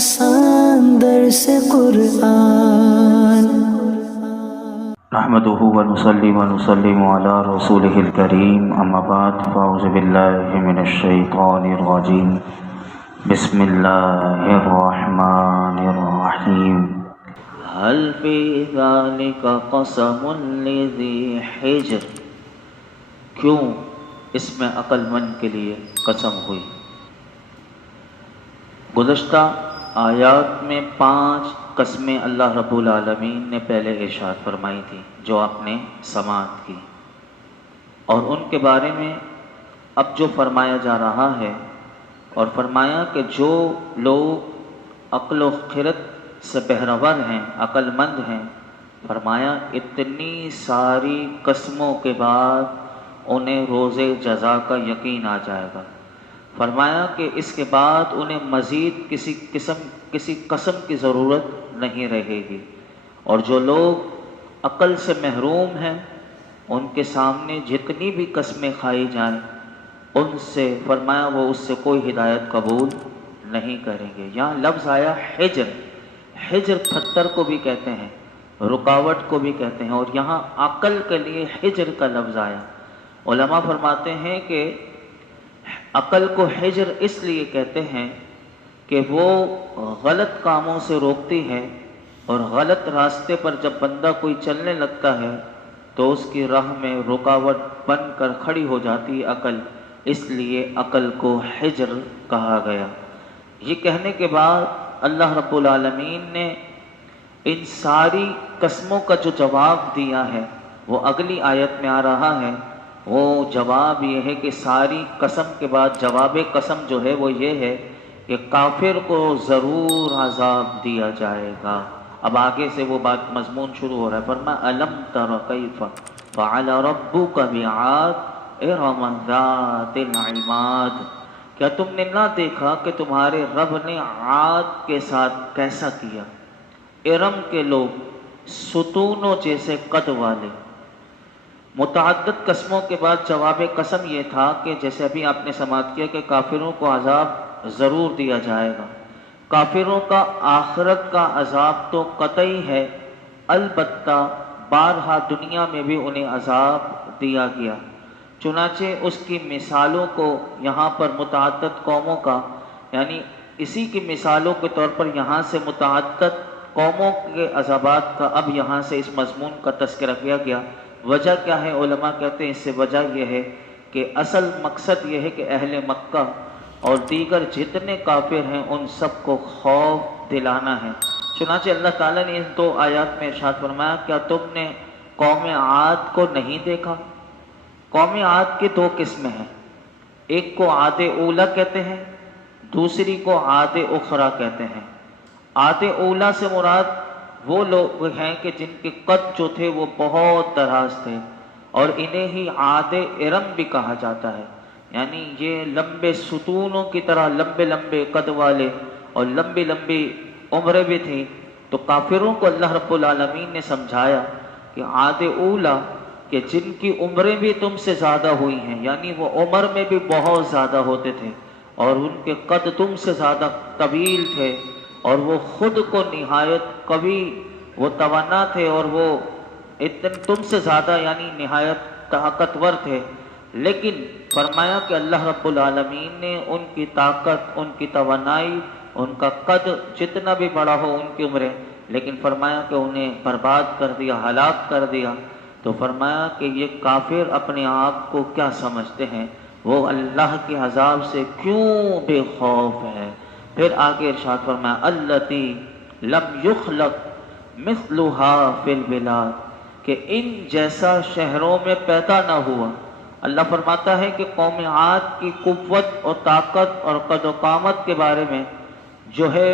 آسان درس قرآن نحمده ونصلي ونسلم على رسوله الكريم اما بعد فاعوذ بالله من الشيطان الرجيم بسم الله الرحمن الرحيم هل في ذلك قسم لذي حجر کیوں اس میں عقل مند کے لیے قسم ہوئی؟ گزشتہ آیات میں 5 قسمیں اللہ رب العالمین نے پہلے ارشاد فرمائی تھی جو آپ نے سماعت کی، اور ان کے بارے میں اب جو فرمایا جا رہا ہے، اور فرمایا کہ جو لوگ عقل و خرد سے بہرور ہیں، عقل مند ہیں، فرمایا اتنی ساری قسموں کے بعد انہیں روز جزا کا یقین آ جائے گا۔ فرمایا کہ اس کے بعد انہیں مزید کسی قسم کی ضرورت نہیں رہے گی، اور جو لوگ عقل سے محروم ہیں ان کے سامنے جتنی بھی قسمیں کھائی جائیں ان سے فرمایا وہ اس سے کوئی ہدایت قبول نہیں کریں گے۔ یہاں لفظ آیا حجر، حجر پتھر کو بھی کہتے ہیں، رکاوٹ کو بھی کہتے ہیں، اور یہاں عقل کے لیے حجر کا لفظ آیا۔ علماء فرماتے ہیں کہ عقل کو حجر اس لیے کہتے ہیں کہ وہ غلط کاموں سے روکتی ہے، اور غلط راستے پر جب بندہ کوئی چلنے لگتا ہے تو اس کی راہ میں رکاوٹ بن کر کھڑی ہو جاتی ہے عقل، اس لیے عقل کو حجر کہا گیا۔ یہ کہنے کے بعد اللہ رب العالمین نے ان ساری قسموں کا جو جواب دیا ہے وہ اگلی آیت میں آ رہا ہے۔ وہ جواب یہ ہے کہ ساری قسم کے بعد جواب قسم جو ہے وہ یہ ہے کہ کافر کو ضرور عذاب دیا جائے گا۔ اب آگے سے وہ بات مضمون شروع ہو رہا ہے۔ فرمایا الم تر کیف فعل ربک بعاد ارم ذات العماد، کیا تم نے نہ دیکھا کہ تمہارے رب نے عاد کے ساتھ کیسا کیا؟ ارم کے لوگ ستونوں جیسے قد والے۔ متعدد قسموں کے بعد جواب قسم یہ تھا کہ جیسے ابھی آپ نے سماعت کیا کہ کافروں کو عذاب ضرور دیا جائے گا۔ کافروں کا آخرت کا عذاب تو قطعی ہے، البتہ بارہا دنیا میں بھی انہیں عذاب دیا گیا۔ چنانچہ اس کی مثالوں کو یہاں پر متعدد قوموں کا، یعنی اسی کی مثالوں کے طور پر یہاں سے متعدد قوموں کے عذابات کا اب یہاں سے اس مضمون کا تذکرہ کیا گیا۔ وجہ کیا ہے؟ علماء کہتے ہیں اس سے وجہ یہ ہے کہ اصل مقصد یہ ہے کہ اہل مکہ اور دیگر جتنے کافر ہیں ان سب کو خوف دلانا ہے۔ چنانچہ اللہ تعالیٰ نے ان 2 آیات میں ارشاد فرمایا کیا تم نے قوم عاد کو نہیں دیکھا؟ قوم عاد کی 2 قسمیں ہیں، ایک کو عاد اولا کہتے ہیں، دوسری کو عاد اخرى کہتے ہیں۔ عاد اولا سے مراد وہ لوگ ہیں کہ جن کے قد جو تھے وہ بہت دراز تھے، اور انہیں ہی عاد ارم بھی کہا جاتا ہے، یعنی یہ لمبے ستونوں کی طرح لمبے لمبے قد والے اور لمبی لمبی عمریں بھی تھیں۔ تو کافروں کو اللہ رب العالمین نے سمجھایا کہ عاد اولا کہ جن کی عمریں بھی تم سے زیادہ ہوئی ہیں، یعنی وہ عمر میں بھی بہت زیادہ ہوتے تھے اور ان کے قد تم سے زیادہ طویل تھے، اور وہ خود کو نہایت قوی وہ توانا تھے، اور وہ تم سے زیادہ یعنی نہایت طاقتور تھے، لیکن فرمایا کہ اللہ رب العالمین نے ان کی طاقت، ان کی توانائی، ان کا قد جتنا بھی بڑا ہو ان کی عمریں، لیکن فرمایا کہ انہیں برباد کر دیا، ہلاک کر دیا۔ تو فرمایا کہ یہ کافر اپنے آپ کو کیا سمجھتے ہیں، وہ اللہ کے عذاب سے کیوں بے خوف ہے؟ پھر آگے ارشاد فرمایا التی لم یخلق مثلها فی البلاد، کہ ان جیسا شہروں میں پیدا نہ ہوا۔ اللہ فرماتا ہے کہ قوم عاد کی قوت اور طاقت اور قد و قامت کے بارے میں جو ہے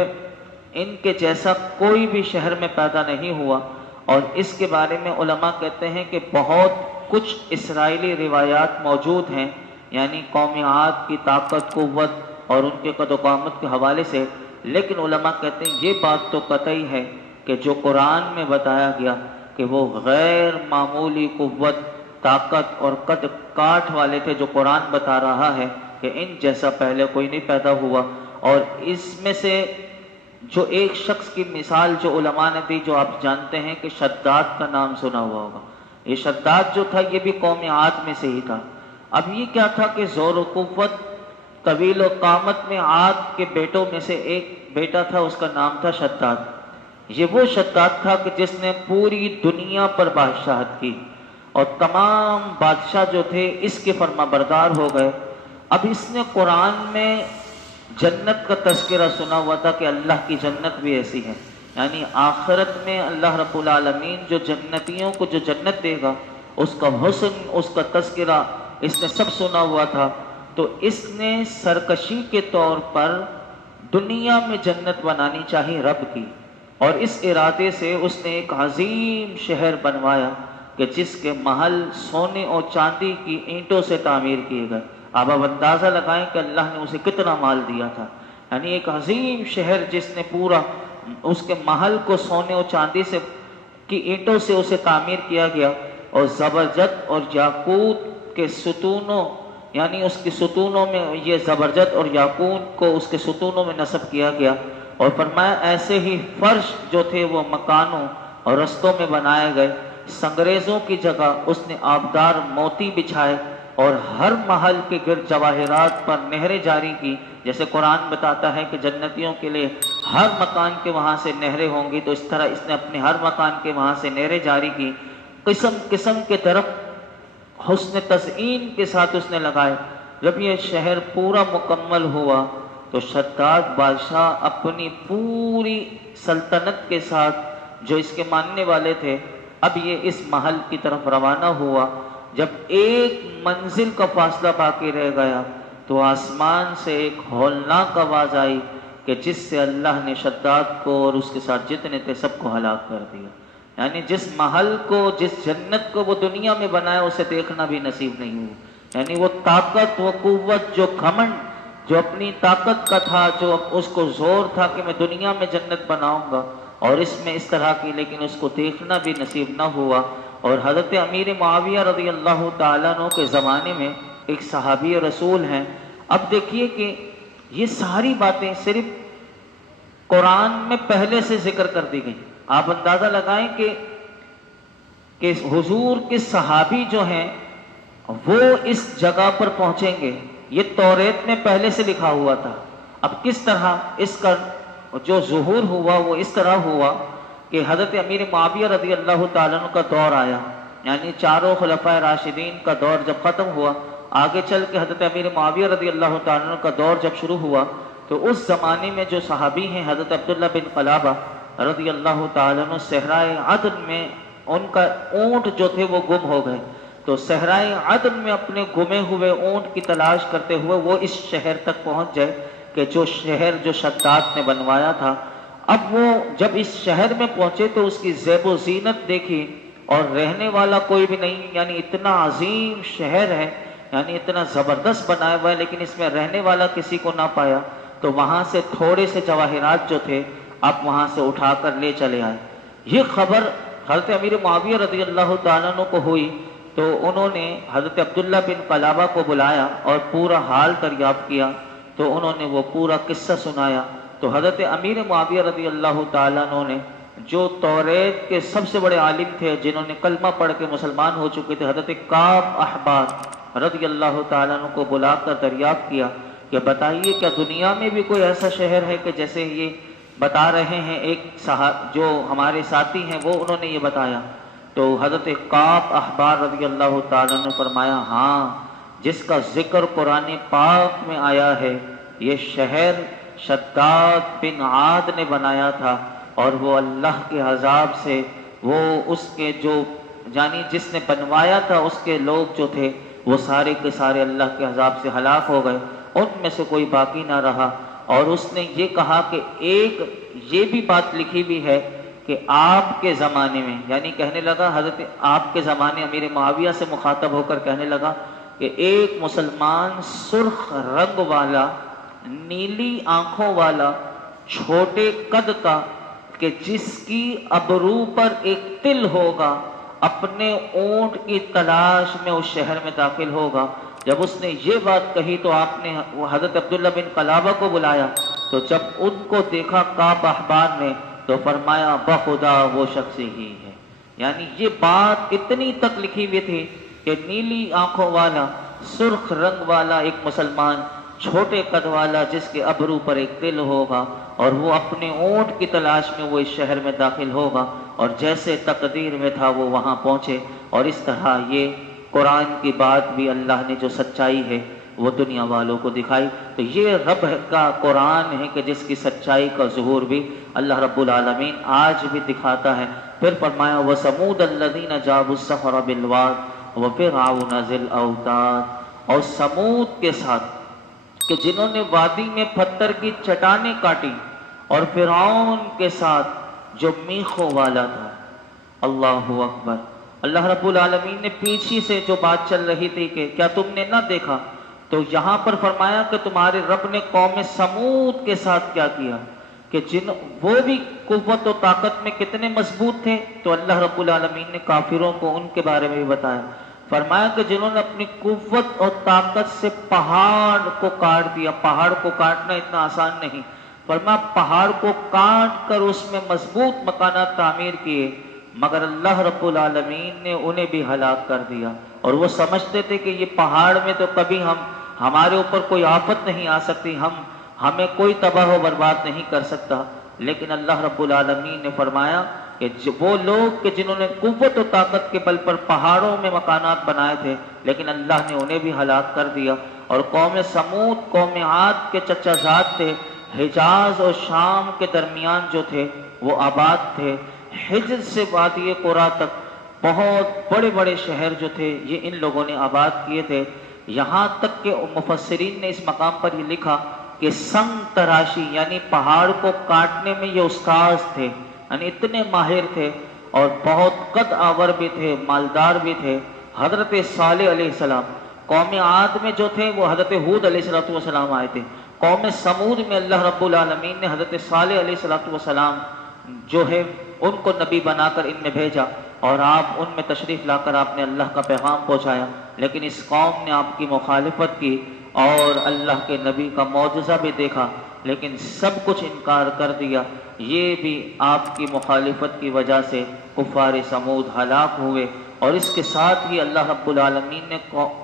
ان کے جیسا کوئی بھی شہر میں پیدا نہیں ہوا، اور اس کے بارے میں علماء کہتے ہیں کہ بہت کچھ اسرائیلی روایات موجود ہیں، یعنی قوم عاد کی طاقت، قوت اور ان کے قد و قامت کے حوالے سے، لیکن علماء کہتے ہیں یہ بات تو قطعی ہے کہ جو قرآن میں بتایا گیا کہ وہ غیر معمولی قوت، طاقت اور قد کاٹ والے تھے، جو قرآن بتا رہا ہے کہ ان جیسا پہلے کوئی نہیں پیدا ہوا، اور اس میں سے جو ایک شخص کی مثال جو علماء نے دی، جو آپ جانتے ہیں کہ شداد کا نام سنا ہوا ہوگا، یہ شداد جو تھا یہ بھی قوم عاد میں سے ہی تھا۔ اب یہ کیا تھا کہ زور و قوت، طویل و قامت میں عاد کے بیٹوں میں سے ایک بیٹا تھا، اس کا نام تھا شداد۔ یہ وہ شداد تھا کہ جس نے پوری دنیا پر بادشاہت کی، اور تمام بادشاہ جو تھے اس کے فرما بردار ہو گئے۔ اب اس نے قرآن میں جنت کا تذکرہ سنا ہوا تھا کہ اللہ کی جنت بھی ایسی ہے، یعنی آخرت میں اللہ رب العالمین جو جنتیوں کو جو جنت دے گا، اس کا حسن، اس کا تذکرہ اس نے سب سنا ہوا تھا۔ تو اس نے سرکشی کے طور پر دنیا میں جنت بنانی چاہی رب کی، اور اس ارادے سے اس نے ایک عظیم شہر بنوایا کہ جس کے محل سونے اور چاندی کی اینٹوں سے تعمیر کیے گئے۔ اب آپ اندازہ لگائیں کہ اللہ نے اسے کتنا مال دیا تھا، یعنی ایک عظیم شہر جس نے پورا اس کے محل کو سونے اور چاندی سے کی اینٹوں سے اسے تعمیر کیا گیا، اور زبرجد اور یاقوت کے ستونوں، یعنی اس کے ستونوں میں یہ زبرجد اور یاقوت کو اس کے ستونوں میں نصب کیا گیا، اور فرمایا ایسے ہی فرش جو تھے وہ مکانوں اور رستوں میں بنائے گئے۔ سنگریزوں کی جگہ اس نے آبدار موتی بچھائے، اور ہر محل کے گرد جواہرات پر نہریں جاری کی۔ جیسے قرآن بتاتا ہے کہ جنتیوں کے لیے ہر مکان کے وہاں سے نہریں ہوں گی، تو اس طرح اس نے اپنے ہر مکان کے وہاں سے نہریں جاری کی۔ قسم قسم کے درخت حسن تزئین کے ساتھ اس نے لگائے۔ جب یہ شہر پورا مکمل ہوا تو شداد بادشاہ اپنی پوری سلطنت کے ساتھ جو اس کے ماننے والے تھے، اب یہ اس محل کی طرف روانہ ہوا۔ جب ایک منزل کا فاصلہ باقی رہ گیا تو آسمان سے ایک ہولناک آواز آئی کہ جس سے اللہ نے شداد کو اور اس کے ساتھ جتنے تھے سب کو ہلاک کر دیا۔ یعنی جس محل کو، جس جنت کو وہ دنیا میں بنایا، اسے دیکھنا بھی نصیب نہیں ہوا۔ یعنی وہ طاقت، وہ قوت، جو گھمنڈ جو اپنی طاقت کا تھا، جو اس کو زور تھا کہ میں دنیا میں جنت بناؤں گا اور اس میں اس طرح کی، لیکن اس کو دیکھنا بھی نصیب نہ ہوا۔ اور حضرت امیر معاویہ رضی اللہ تعالیٰ عنہ کے زمانے میں ایک صحابی رسول ہیں۔ اب دیکھیے کہ یہ ساری باتیں صرف قرآن میں پہلے سے ذکر کر دی گئی۔ آپ اندازہ لگائیں کہ حضور کے صحابی جو ہیں وہ اس جگہ پر پہنچیں گے، یہ توریت میں پہلے سے لکھا ہوا تھا۔ اب کس طرح اس کا جو ظہور ہوا وہ اس طرح ہوا کہ حضرت امیر معاویہ رضی اللہ تعالیٰ عنہ کا دور آیا، یعنی چاروں خلفائے راشدین کا دور جب ختم ہوا، آگے چل کے حضرت امیر معاویہ رضی اللہ تعالیٰ عنہ کا دور جب شروع ہوا، تو اس زمانے میں جو صحابی ہیں حضرت عبداللہ بن قلابہ رضی اللہ تعالیٰ عنہ، صحرائے عدن میں ان کا اونٹ جو تھے وہ گم ہو گئے، تو صحرائے عدن میں اپنے گمے ہوئے اونٹ کی تلاش کرتے ہوئے وہ اس شہر تک پہنچ گئے کہ جو شہر جو شداد نے بنوایا تھا۔ اب وہ جب اس شہر میں پہنچے تو اس کی زیب و زینت دیکھی، اور رہنے والا کوئی بھی نہیں، یعنی اتنا عظیم شہر ہے، یعنی اتنا زبردست بنایا ہوا ہے، لیکن اس میں رہنے والا کسی کو نہ پایا۔ تو وہاں سے تھوڑے سے جواہرات جو تھے آپ وہاں سے اٹھا کر لے چلے آئے۔ یہ خبر حضرت امیر معاویہ رضی اللہ تعالیٰ عنہ کو ہوئی تو انہوں نے حضرت عبداللہ بن قلابہ کو بلایا اور پورا حال دریافت کیا، تو انہوں نے وہ پورا قصہ سنایا۔ تو حضرت امیر معاویہ رضی اللہ تعالیٰ عنہ نے، جو توریت کے سب سے بڑے عالم تھے، جنہوں نے کلمہ پڑھ کے مسلمان ہو چکے تھے، حضرت کعب احبار رضی اللہ تعالیٰ عنہ کو بلا کر دریافت کیا کہ بتائیے کیا دنیا میں بھی کوئی ایسا شہر ہے کہ جیسے یہ بتا رہے ہیں، ایک جو ہمارے ساتھی ہیں وہ انہوں نے یہ بتایا۔ تو حضرت کعب احبار رضی اللہ تعالیٰ نے فرمایا، ہاں، جس کا ذکر قرآن پاک میں آیا ہے، یہ شہر شداد بن عاد نے بنایا تھا، اور وہ اللہ کے عذاب سے، وہ اس کے جو یعنی جس نے بنوایا تھا اس کے لوگ جو تھے وہ سارے کے سارے اللہ کے عذاب سے ہلاک ہو گئے، ان میں سے کوئی باقی نہ رہا۔ اور اس نے یہ کہا کہ ایک یہ بھی بات لکھی بھی ہے کہ آپ کے زمانے میں، یعنی کہنے لگا حضرت آپ کے زمانے امیر معاویہ سے مخاطب ہو کر کہنے لگا کہ ایک مسلمان سرخ رنگ والا، نیلی آنکھوں والا، چھوٹے قد کا، کہ جس کی ابرو پر ایک تل ہوگا، اپنے اونٹ کی تلاش میں اس شہر میں داخل ہوگا، جب اس نے یہ بات کہی تو آپ نے حضرت عبداللہ بن قلابہ کو بلایا، تو جب ان کو دیکھا کعب احبار نے تو فرمایا بخدا وہ شخص ہی ہے۔ یعنی یہ بات اتنی تک لکھی ہوئی تھی کہ نیلی آنکھوں والا، سرخ رنگ والا ایک مسلمان، چھوٹے قد والا، جس کے ابرو پر ایک تل ہوگا، اور وہ اپنے اونٹ کی تلاش میں وہ اس شہر میں داخل ہوگا، اور جیسے تقدیر میں تھا وہ وہاں پہنچے۔ اور اس طرح یہ قرآن کی بات بھی اللہ نے جو سچائی ہے وہ دنیا والوں کو دکھائی۔ تو یہ رب کا قرآن ہے کہ جس کی سچائی کا ظہور بھی اللہ رب العالمین آج بھی دکھاتا ہے۔ پھر فرمایا وَثَمُودَ الَّذِينَ جَابُوا الصَّخْرَ بِالْوَادِ وَفِرْعَوْنَ ذِي الْأَوْتَادِ، اور سمود کے ساتھ کہ جنہوں نے وادی میں پتھر کی چٹانیں کاٹی، اور فرعون کے ساتھ جو میخوں والا تھا۔ اللہ اکبر۔ اللہ رب العالمین نے پیچھے سے جو بات چل رہی تھی کہ کیا تم نے نہ دیکھا، تو یہاں پر فرمایا کہ تمہارے رب نے قوم سمود کے ساتھ کیا کیا، کہ وہ بھی قوت و طاقت میں کتنے مضبوط تھے۔ تو اللہ رب العالمین نے کافروں کو ان کے بارے میں بھی بتایا، فرمایا کہ جنہوں نے اپنی قوت اور طاقت سے پہاڑ کو کاٹ دیا۔ پہاڑ کو کاٹنا اتنا آسان نہیں، فرمایا پہاڑ کو کاٹ کر اس میں مضبوط مکانات تعمیر کیے، مگر اللہ رب العالمین نے انہیں بھی ہلاک کر دیا۔ اور وہ سمجھتے تھے کہ یہ پہاڑ میں تو کبھی ہمارے اوپر کوئی آفت نہیں آ سکتی، ہمیں کوئی تباہ و برباد نہیں کر سکتا، لیکن اللہ رب العالمین نے فرمایا کہ وہ لوگ کہ جنہوں نے قوت و طاقت کے بل پر پہاڑوں میں مکانات بنائے تھے، لیکن اللہ نے انہیں بھی ہلاک کر دیا۔ اور قوم سمود قوم عاد کے چچا زاد تھے، حجاز اور شام کے درمیان جو تھے وہ آباد تھے۔ حجر سے وادی قرا تک بہت بڑے بڑے شہر جو تھے یہ ان لوگوں نے آباد کیے تھے، یہاں تک کہ مفسرین نے اس مقام پر یہ لکھا کہ سنگ تراشی یعنی پہاڑ کو کاٹنے میں یہ استاذ تھے، یعنی اتنے ماہر تھے اور بہت قد آور بھی تھے، مالدار بھی تھے۔ حضرت صالح علیہ السلام قوم عاد میں جو تھے وہ حضرت ہود علیہ السلام آئے تھے، قوم سمود میں اللہ رب العالمین نے حضرت صالح علیہ السلام جو ہے ان کو نبی بنا کر ان میں بھیجا، اور آپ ان میں تشریف لا کر آپ نے اللہ کا پیغام پہنچایا، لیکن اس قوم نے آپ کی مخالفت کی اور اللہ کے نبی کا معجزہ بھی دیکھا لیکن سب کچھ انکار کر دیا۔ یہ بھی آپ کی مخالفت کی وجہ سے کفار سمود ہلاک ہوئے۔ اور اس کے ساتھ ہی اللہ رب العالمین نے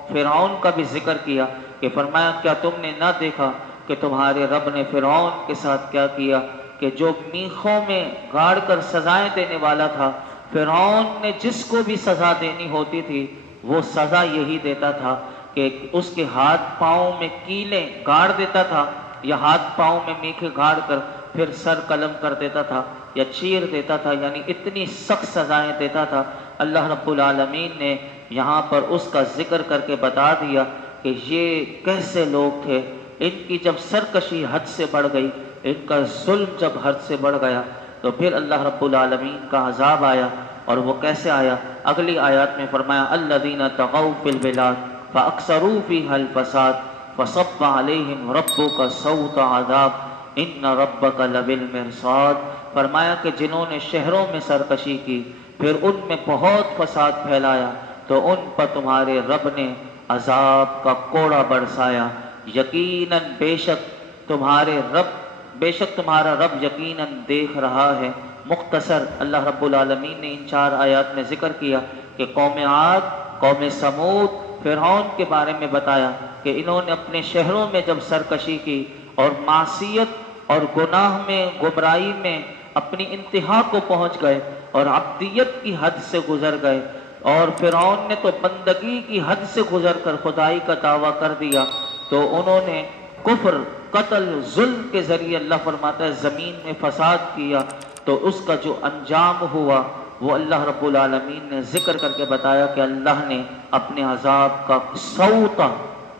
فرعون کا بھی ذکر کیا کہ فرمایا کیا تم نے نہ دیکھا کہ تمہارے رب نے فرعون کے ساتھ کیا کیا، کہ جو میخوں میں گاڑ کر سزائیں دینے والا تھا، فرعون نے جس کو بھی سزا دینی ہوتی تھی وہ سزا یہی دیتا تھا کہ اس کے ہاتھ پاؤں میں کیلیں گاڑ دیتا تھا، یا ہاتھ پاؤں میں میخیں گاڑ کر پھر سر قلم کر دیتا تھا یا چیر دیتا تھا، یعنی اتنی سخت سزائیں دیتا تھا۔ اللہ رب العالمین نے یہاں پر اس کا ذکر کر کے بتا دیا کہ یہ کیسے لوگ تھے، ان کی جب سرکشی حد سے بڑھ گئی، ان کا ظلم جب حد سے بڑھ گیا تو پھر اللہ رب العالمین کا عذاب آیا۔ اور وہ کیسے آیا؟ اگلی آیات میں فرمایا الذین طغوا فی البلاد فاکثروا فیہا الفساد فصب علیہم ربک سوط عذاب ان ربک لبالمرصاد۔ فرمایا کہ جنہوں نے شہروں میں سرکشی کی پھر ان میں بہت فساد پھیلایا تو ان پر تمہارے رب نے عذاب کا کوڑا برسایا۔ یقیناً بے شک تمہارا رب یقیناً دیکھ رہا ہے۔ مختصر اللہ رب العالمین نے ان 4 آیات میں ذکر کیا کہ قوم عاد، قوم سمود، فرعون کے بارے میں بتایا کہ انہوں نے اپنے شہروں میں جب سرکشی کی اور معصیت اور گناہ میں گمراہی میں اپنی انتہا کو پہنچ گئے اور عبدیت کی حد سے گزر گئے، اور فرعون نے تو بندگی کی حد سے گزر کر خدائی کا دعویٰ کر دیا، تو انہوں نے کفر، قتل، ظلم کے ذریعے اللہ فرماتا ہے زمین میں فساد کیا، تو اس کا جو انجام ہوا وہ اللہ رب العالمین نے ذکر کر کے بتایا کہ اللہ نے اپنے عذاب کا سوطا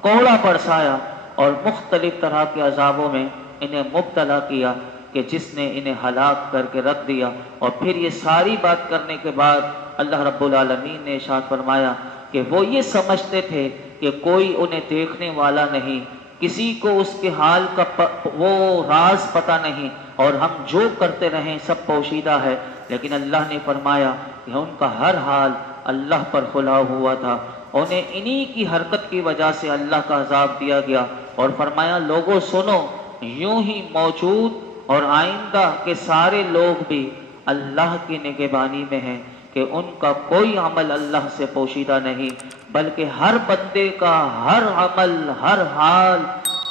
کوڑا برسایا اور مختلف طرح کے عذابوں میں انہیں مبتلا کیا کہ جس نے انہیں ہلاک کر کے رکھ دیا۔ اور پھر یہ ساری بات کرنے کے بعد اللہ رب العالمین نے ارشاد فرمایا کہ وہ یہ سمجھتے تھے کہ کوئی انہیں دیکھنے والا نہیں، کسی کو اس کے حال کا وہ راز پتہ نہیں، اور ہم جو کرتے رہیں سب پوشیدہ ہے، لیکن اللہ نے فرمایا کہ ان کا ہر حال اللہ پر کھلا ہوا تھا۔ انہیں انہی کی حرکت کی وجہ سے اللہ کا عذاب دیا گیا، اور فرمایا لوگوں سنو، یوں ہی موجود اور آئندہ کے سارے لوگ بھی اللہ کی نگہبانی میں ہیں کہ ان کا کوئی عمل اللہ سے پوشیدہ نہیں، بلکہ ہر بندے کا ہر عمل، ہر حال،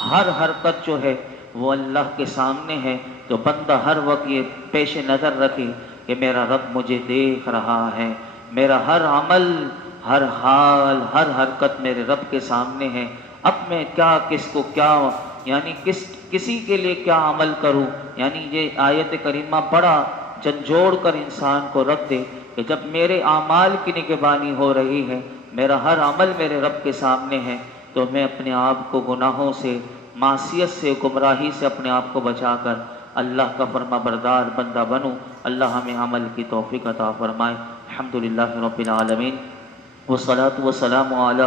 ہر حرکت جو ہے وہ اللہ کے سامنے ہے۔ تو بندہ ہر وقت یہ پیش نظر رکھے کہ میرا رب مجھے دیکھ رہا ہے، میرا ہر عمل، ہر حال، ہر حرکت میرے رب کے سامنے ہے۔ اب میں کیا، کس کو کیا، یعنی کسی کے لیے کیا عمل کروں، یعنی یہ آیت کریمہ بڑا جھنجھوڑ کر انسان کو رکھ دے کہ جب میرے اعمال کی نگہبانی ہو رہی ہے، میرا ہر عمل میرے رب کے سامنے ہے، تو میں اپنے آپ کو گناہوں سے، معصیت سے، گمراہی سے اپنے آپ کو بچا کر اللہ کا فرما بردار بندہ بنوں۔ اللہ ہمیں عمل کی توفیق عطا فرمائے۔ الحمدللہ رب العالمین، والصلاة والسلام علی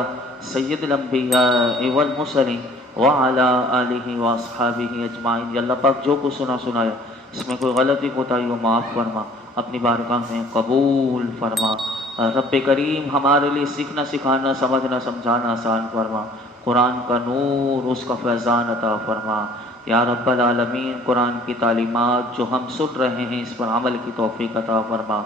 سید الانبیاء والمرسلین وعلی آلہ واصحابہ اجمعین۔ یا اللہ پاک جو کچھ سنا سنایا اس میں کوئی غلطی کوتاہی ہو معاف فرما، اپنی بارگاہ میں قبول فرما۔ رب کریم ہمارے لیے سیکھنا سکھانا، سمجھنا سمجھانا آسان فرما۔ قرآن کا نور، اس کا فیضان عطا فرما یا رب العالمین۔ قرآن کی تعلیمات جو ہم سن رہے ہیں اس پر عمل کی توفیق عطا فرما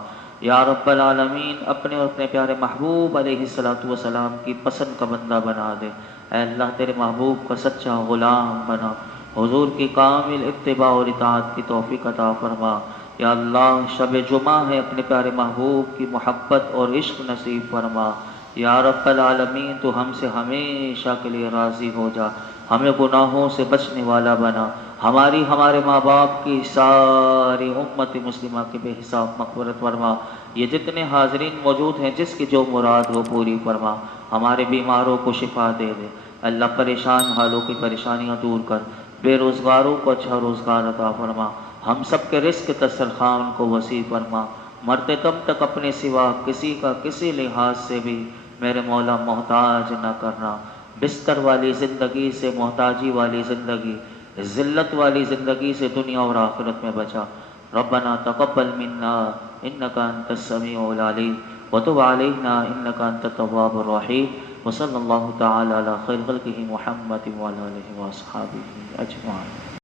یا رب العالمین۔ اپنے اور اپنے پیارے محبوب علیہ الصلوۃ والسلام کی پسند کا بندہ بنا دے۔ اے اللہ تیرے محبوب کا سچا غلام بنا، حضور کی کامل اتباع اور اطاعت کی توفیق عطا فرما یا اللہ۔ شب جمعہ ہے، اپنے پیارے محبوب کی محبت اور عشق نصیب فرما یا رب العالمین۔ تو ہم سے ہمیشہ کے لیے راضی ہو جا، ہمیں گناہوں سے بچنے والا بنا، ہماری، ہمارے ماں باپ کی، ساری امت مسلمہ کے بے حساب مغفرت فرما۔ یہ جتنے حاضرین موجود ہیں جس کی جو مراد ہو پوری فرما، ہمارے بیماروں کو شفا دے دے اللہ۔ پریشان حالوں کی پریشانیاں دور کر، بے روزگاروں کو اچھا روزگار عطا فرما، ہم سب کے رزق دسترخوان کو وسیع فرما۔ مرتے دم تک اپنے سوا کسی کا کسی لحاظ سے بھی میرے مولا محتاج نہ کرنا۔ بستر والی زندگی سے، محتاجی والی زندگی، ذلت والی زندگی سے دنیا اور آخرت میں بچا۔ ربنا تقبل منا انک انت السمیع العلیم وتب علینا انک انت التواب الرحیم، وصلی اللہ تعالی علی خیر خلقہ محمد وعلی آلہ واصحابہ اجمعین۔